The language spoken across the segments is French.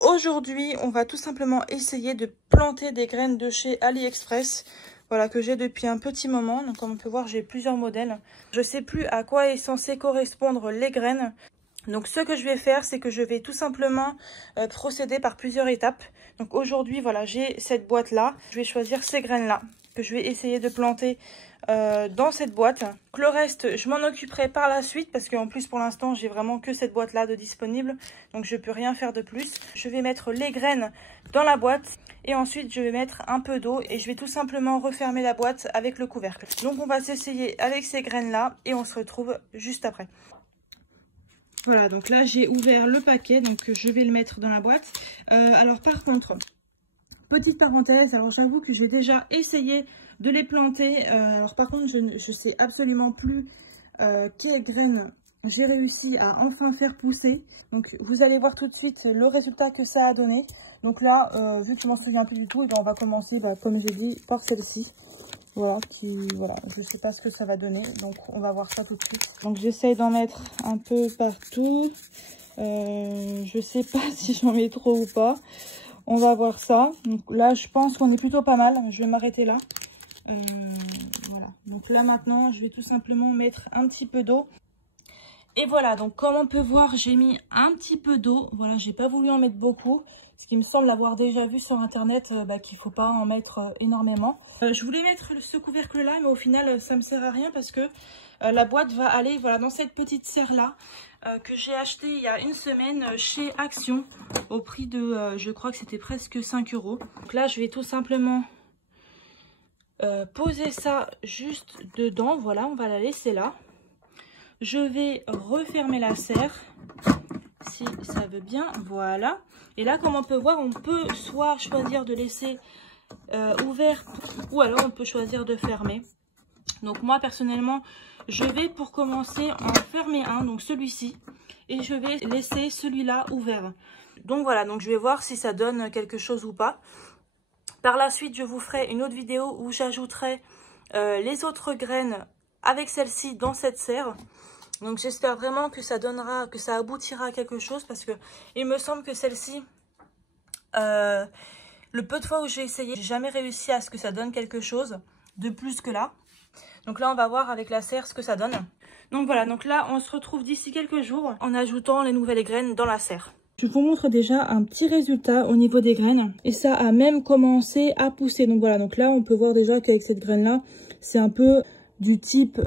Aujourd'hui, on va tout simplement essayer de planter des graines de chez AliExpress. Voilà, que j'ai depuis un petit moment. Donc comme on peut voir, j'ai plusieurs modèles. Je sais plus à quoi est censé correspondre les graines. Donc ce que je vais faire, c'est que je vais tout simplement procéder par plusieurs étapes. Donc aujourd'hui, voilà, j'ai cette boîte-là. Je vais choisir ces graines-là que je vais essayer de planter dans cette boîte. Donc, le reste, je m'en occuperai par la suite parce qu'en plus, pour l'instant, j'ai vraiment que cette boîte-là de disponible. Donc je peux rien faire de plus. Je vais mettre les graines dans la boîte et ensuite, je vais mettre un peu d'eau et je vais tout simplement refermer la boîte avec le couvercle. Donc on va s'essayer avec ces graines-là et on se retrouve juste après. Voilà, donc là j'ai ouvert le paquet, donc je vais le mettre dans la boîte. Alors par contre, petite parenthèse, alors j'avoue que j'ai déjà essayé de les planter. Alors par contre, je sais absolument plus quelles graines j'ai réussi à enfin faire pousser. Donc vous allez voir tout de suite le résultat que ça a donné. Donc là, vu que je m'en souviens plus du tout, et bien on va commencer, comme j'ai dit, par celle-ci. Voilà, je sais pas ce que ça va donner, donc on va voir ça tout de suite. Donc j'essaye d'en mettre un peu partout. Je sais pas si j'en mets trop ou pas. On va voir ça. Donc là, je pense qu'on est plutôt pas mal. Je vais m'arrêter là. Voilà. Donc là maintenant, je vais tout simplement mettre un petit peu d'eau. Et voilà, donc comme on peut voir, j'ai mis un petit peu d'eau. Voilà, j'ai pas voulu en mettre beaucoup. Ce qui me semble avoir déjà vu sur internet qu'il ne faut pas en mettre énormément. Je voulais mettre ce couvercle là, mais au final ça ne me sert à rien parce que la boîte va aller dans cette petite serre là que j'ai acheté il y a une semaine chez Action au prix de, je crois que c'était presque 5 €. Donc là je vais tout simplement poser ça juste dedans. Voilà, on va la laisser là. Je vais refermer la serre. Si ça veut bien, voilà. Et là, comme on peut voir, on peut soit choisir de laisser ouvert ou alors on peut choisir de fermer. Donc moi, personnellement, je vais pour commencer en fermer un, donc celui-ci. Et je vais laisser celui-là ouvert. Donc voilà, donc je vais voir si ça donne quelque chose ou pas. Par la suite, je vous ferai une autre vidéo où j'ajouterai les autres graines avec celle-ci dans cette serre. Donc j'espère vraiment que ça donnera, que ça aboutira à quelque chose parce que il me semble que celle-ci, le peu de fois où j'ai essayé, j'ai jamais réussi à ce que ça donne quelque chose de plus que là. Donc là on va voir avec la serre ce que ça donne. Donc voilà, donc là on se retrouve d'ici quelques jours en ajoutant les nouvelles graines dans la serre. Je vous montre déjà un petit résultat au niveau des graines et ça a même commencé à pousser. Donc voilà, donc là on peut voir déjà qu'avec cette graine là, c'est un peu du type...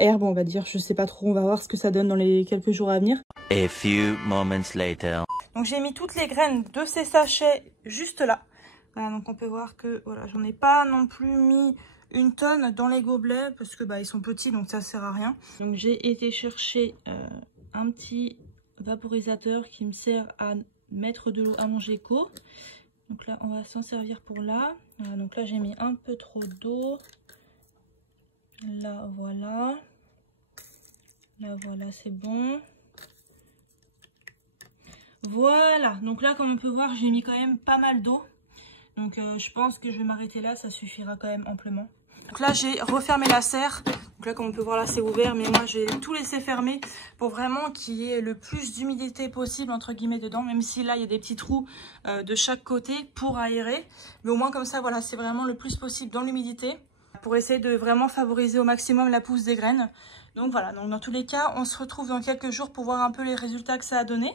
herbe on va dire, je sais pas trop, on va voir ce que ça donne dans les quelques jours à venir. A few moments later. Donc j'ai mis toutes les graines de ces sachets juste là. Voilà, donc on peut voir que voilà, j'en ai pas non plus mis une tonne dans les gobelets parce que ils sont petits donc ça sert à rien. Donc j'ai été chercher un petit vaporisateur qui me sert à mettre de l'eau à mon Geco. Donc là on va s'en servir pour là. Voilà, donc là j'ai mis un peu trop d'eau. Là voilà, c'est bon. Voilà, donc là comme on peut voir j'ai mis quand même pas mal d'eau. Donc je pense que je vais m'arrêter là, ça suffira quand même amplement. Donc là j'ai refermé la serre. Donc là comme on peut voir là c'est ouvert, mais moi j'ai tout laissé fermer pour vraiment qu'il y ait le plus d'humidité possible entre guillemets dedans. Même si là il y a des petits trous de chaque côté pour aérer. Mais au moins comme ça voilà, c'est vraiment le plus possible dans l'humidité. Pour essayer de vraiment favoriser au maximum la pousse des graines. Donc voilà, donc dans tous les cas, on se retrouve dans quelques jours pour voir un peu les résultats que ça a donné.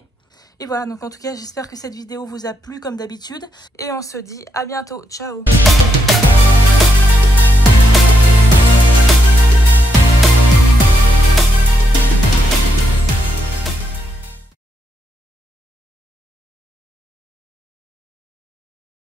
Et voilà, donc en tout cas, j'espère que cette vidéo vous a plu comme d'habitude. Et on se dit à bientôt. Ciao!